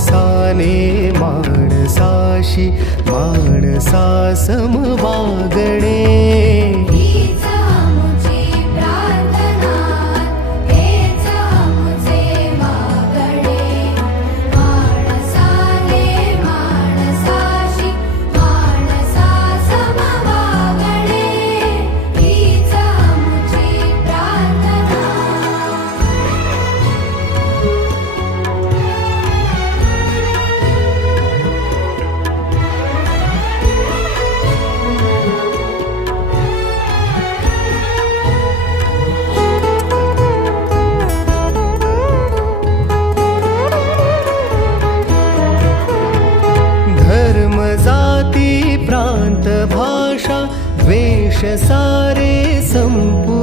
माणसाने माणसाशी माणसा सम वागणे. हीच आमुची प्रार्थना, हेच आमुचे मागणे. माणसाने माणसाशी माणसा सम वागणे. हीच आमुची प्रार्थना. धर्म जाती प्रांत भाषा द्वेष सारे संपू